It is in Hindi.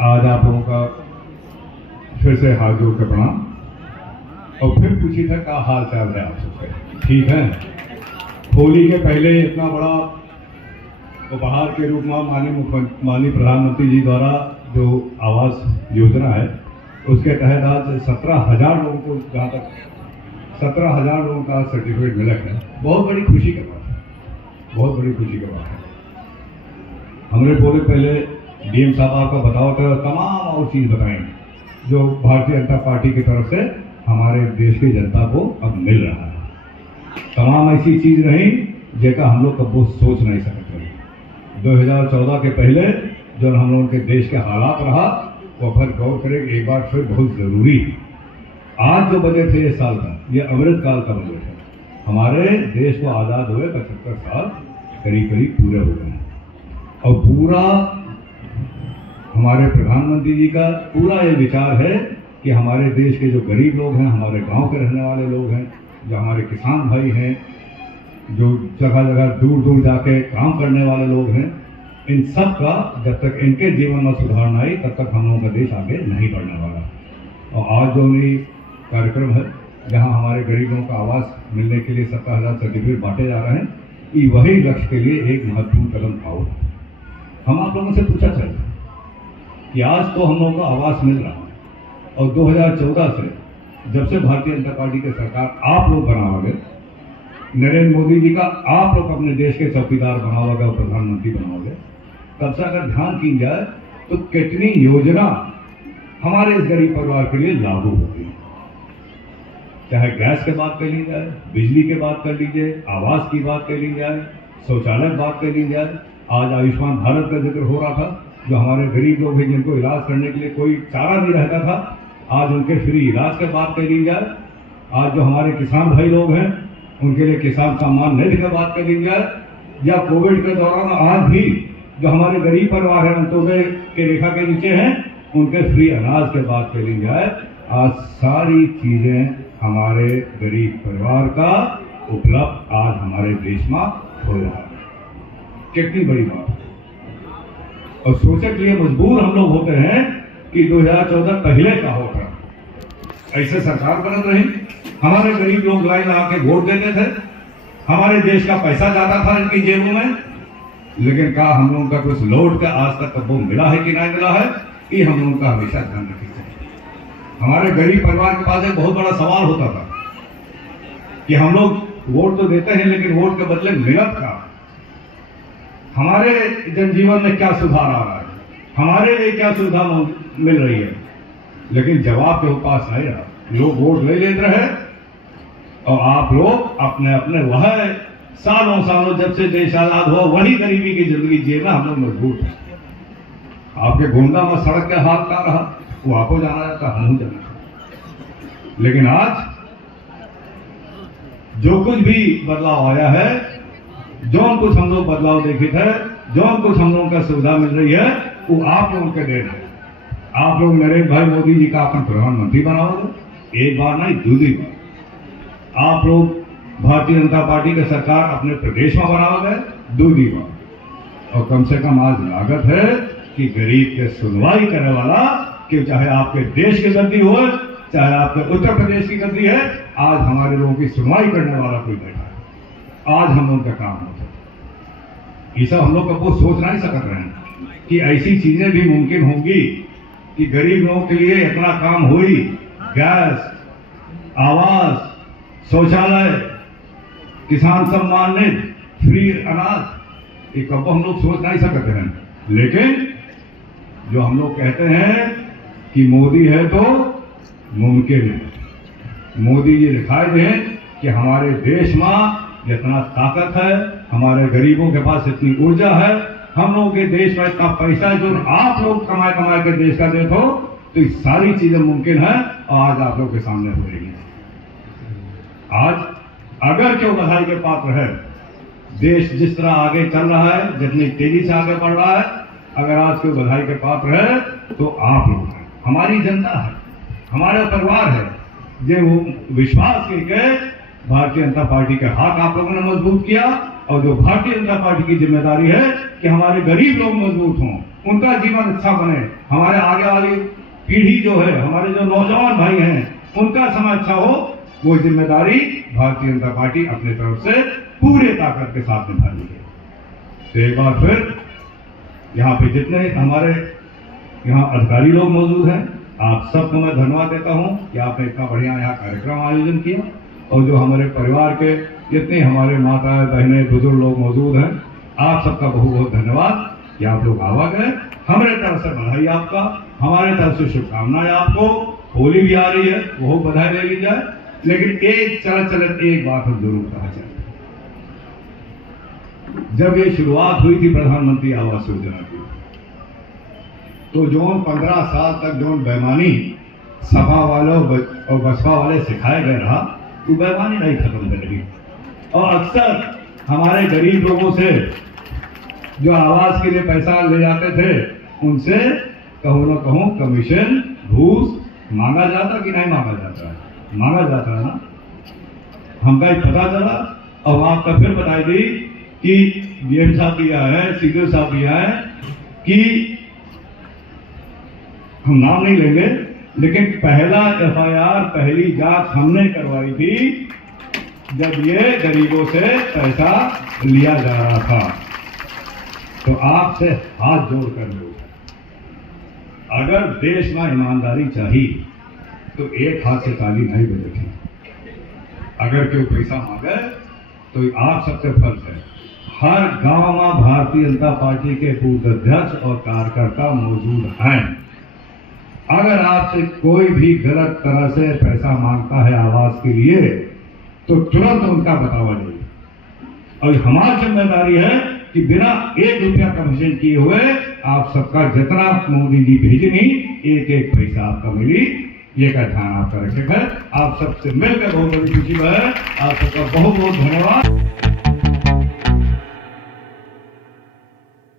आज आप लोगों का फिर से हाथ जोड़ के प्रणाम और फिर पूछी था क्या हाल चाल है आप सबके, ठीक है। होली के पहले इतना बड़ा उपहार के रूप में माननीय प्रधानमंत्री जी द्वारा जो आवास योजना है उसके तहत आज 17,000 लोगों को, जहाँ तक 17,000 लोगों का सर्टिफिकेट मिला है। बहुत बड़ी खुशी की बात है, बहुत बड़ी खुशी की बात है। हमने बोले पहले डीएम साहब आपका बताओ तो तमाम और चीज़ बताएंगे जो भारतीय जनता पार्टी की तरफ से हमारे देश की जनता को अब मिल रहा है। तमाम ऐसी चीज़ रही जिसका हम लोग कब सोच नहीं सकते। 2014 के पहले जो हम लोगों के देश के हालात रहा वो पर गौर करें एक बार फिर बहुत ज़रूरी है। आज जो बजट है ये साल का, ये अमृत काल का बजट है। हमारे देश को आज़ाद हुए 75 साल करीब करीब पूरे हो गए हैं और पूरा हमारे प्रधानमंत्री जी का पूरा ये विचार है कि हमारे देश के जो गरीब लोग हैं, हमारे गांव के रहने वाले लोग हैं, जो हमारे किसान भाई हैं, जो जगह जगह दूर दूर जाके काम करने वाले लोग हैं, इन सब का जब तक इनके जीवन में सुधार न आई तब तक हम लोगों का देश आगे नहीं बढ़ने वाला। और आज जो नई कार्यक्रम है जहां हमारे गरीबों का आवास मिलने के लिए 17,000 सर्टिफिकेट बांटे जा रहे हैं, ये वही लक्ष्य के लिए एक महत्वपूर्ण कदम था। हम आप लोगों से पूछा चाहिए कि आज तो हम लोगों को आवास मिल रहा है और 2014 से जब से भारतीय जनता पार्टी की सरकार आप लोग बनाओगे, नरेंद्र मोदी जी का आप लोग अपने देश के चौकीदार बनाओगे और प्रधानमंत्री बनाओगे, तब से अगर ध्यान की जाए तो कितनी योजना हमारे इस गरीब परिवार के लिए लागू होती है। चाहे गैस की बात कर ली जाए, बिजली की बात कर लीजिए, आवास की बात कर ली जाए, शौचालय की बात कर ली जाए। आज आयुष्मान भारत का जिक्र हो रहा था, जो हमारे गरीब लोग हैं जिनको इलाज करने के लिए कोई चारा नहीं रहता था, आज उनके फ्री इलाज की बात कर ली जाए। आज जो हमारे किसान भाई लोग हैं उनके लिए किसान सम्मान निधि की बात कर ली जाए, या कोविड के दौरान आज भी जो हमारे गरीब परिवार हैं, अंत्योदय के रेखा के नीचे हैं, उनके फ्री अनाज की बात कर ली जाए। आज सारी चीजें हमारे गरीब परिवार का उपलब्ध आज हमारे देश में हो रहा है। कितनी बड़ी बात है। और सोचने के लिए मजबूर हम लोग होते हैं कि 2014 पहले का होता, ऐसे सरकार बनत रही, हमारे गरीब लोग लाइन लगा के वोट देते थे, हमारे देश का पैसा जाता था इनकी जेबों में, लेकिन क्या हम लोगों का कुछ लौट का आज तक वो मिला है कि नहीं मिला है, ये हम लोगों का हमेशा ध्यान रखना चाहिए। हमारे गरीब परिवार के पास एक बहुत बड़ा सवाल होता था कि हम लोग वोट तो देते हैं लेकिन वोट के बदले मिलत का, हमारे जनजीवन में क्या सुधार आ रहा है, हमारे लिए क्या सुविधा मिल रही है। लेकिन जवाब के पास नहीं रहा। लोग वोट ले लेते रहे और आप लोग अपने अपने वह सालों सालों जब से देश आजाद हुआ वही गरीबी की जिंदगी जीना हम लोग मजबूर हैं। आपके गोंदा में सड़क के हाल का रहा, वो आपको जाना जाता, हम जाना। लेकिन आज जो कुछ भी बदलाव आया है, जो कुछ हम लोग बदलाव देखे थे, जो कुछ हम लोगों का सुविधा मिल रही है, वो आप लोगों के देन है। आप लोग नरेंद्र भाई मोदी जी का अपन प्रधानमंत्री बनाओगे, एक बार नहीं दूसरी बार। आप लोग भारतीय जनता पार्टी की सरकार अपने प्रदेश में बनाओगे, दूसरी बार। और कम से कम आज लागत है कि गरीब के सुनवाई करने वाला, कि चाहे आपके देश की गद्दी हो, चाहे आपके उत्तर प्रदेश की गद्दी है, आज हमारे लोगों की सुनवाई करने वाला कोई बैठा है। आज हम लोगों का काम होता है। ये सब हम लोग कब सोच नहीं सकते हैं कि ऐसी चीजें भी मुमकिन होंगी कि गरीब लोगों के लिए इतना काम हुई, गैस, आवास, शौचालय, किसान सम्मान निधि, फ्री अनाज, ये कब हम लोग सोच नहीं सकते हैं। लेकिन जो हम लोग कहते हैं कि मोदी है तो मुमकिन है। मोदी जी दिखाई दें कि हमारे देश में जितना ताकत है, हमारे गरीबों के पास इतनी ऊर्जा है, हम लोगों के देश में इतना पैसा जो आप लोग कमाए कमाए के देश का देखो, तो ये सारी चीजें मुमकिन है और आज आप लोग के सामने हो रही है। आज अगर क्यों बधाई के पात्र है, देश जिस तरह आगे चल रहा है, जितनी तेजी से आगे बढ़ रहा है, अगर आज कोई बधाई के पात्र है तो आप लोग हैं, हमारी जनता है, हमारा परिवार है, जो विश्वास करके भारतीय जनता पार्टी के हाथ आप लोगों ने मजबूत किया। और जो भारतीय जनता पार्टी की जिम्मेदारी है कि हमारे गरीब लोग मजबूत हों, उनका जीवन अच्छा बने, हमारे आगे वाली पीढ़ी जो है, हमारे जो नौजवान भाई हैं, उनका समय अच्छा हो, वो जिम्मेदारी भारतीय जनता पार्टी अपने तरफ से पूरे ताकत के साथ निभा रही है। तो एक बार फिर यहाँ पे जितने हमारे यहाँ अधिकारी लोग मौजूद हैं, आप सबको मैं धन्यवाद देता हूँ कि आपने इतना बढ़िया यहाँ कार्यक्रम आयोजन किया। और जो हमारे परिवार के जितने हमारे माताएं बहनें बुजुर्ग लोग मौजूद हैं, आप सबका बहुत बहुत धन्यवाद कि आप लोग आवा गए। हमारे तरफ से बधाई आपका, हमारे तरफ से शुभकामनाएं आपको। होली भी आ रही है, वो बधाई ले ली जाए। लेकिन एक चलत एक बात हम जरूर कहना चाहते हैं। जब ये शुरुआत हुई थी प्रधानमंत्री आवास योजना की, तो जो 15 साल तक जो बेईमानी सपा वालों और बसपा वाले सिखाए गए रहा, वो बेईमानी नहीं खत्म कर रही। और अक्सर हमारे गरीब लोगों से जो आवास के लिए पैसा ले जाते थे, उनसे कहो न कहो कमीशन घूस मांगा जाता कि नहीं मांगा जाता है? मांगा जाता है ना। हमका ही पता चला और आपका फिर बताई दी कि डीएम साहब भी आए हैं, सीडीओ साहब भी आए, कि हम नाम नहीं लेंगे, लेकिन पहला एफआईआर, पहली जांच हमने करवाई थी जब ये गरीबों से पैसा लिया जा रहा था। तो आपसे हाथ जोड़कर लोग, अगर देश में ईमानदारी चाहिए तो एक हाथ से ताली नहीं बजेगी। अगर कोई पैसा मांगे तो आप सबसे फर्ज है, हर गांव में भारतीय जनता पार्टी के बूथ अध्यक्ष और कार्यकर्ता मौजूद हैं। अगर आपसे कोई भी गलत तरह से पैसा मांगता है आवास के लिए, तो तुरंत उनका बतावा जाए। और हमारी जिम्मेदारी है कि बिना 1 रुपया कमीशन किए हुए आप सबका जितना मोदी जी भेजनी, एक पैसा आपका मिली, ये का ध्यान आपका रखेगा। आप सबसे मिलकर बहुत बड़ी खुशी है। आप सबका बहुत बहुत धन्यवाद।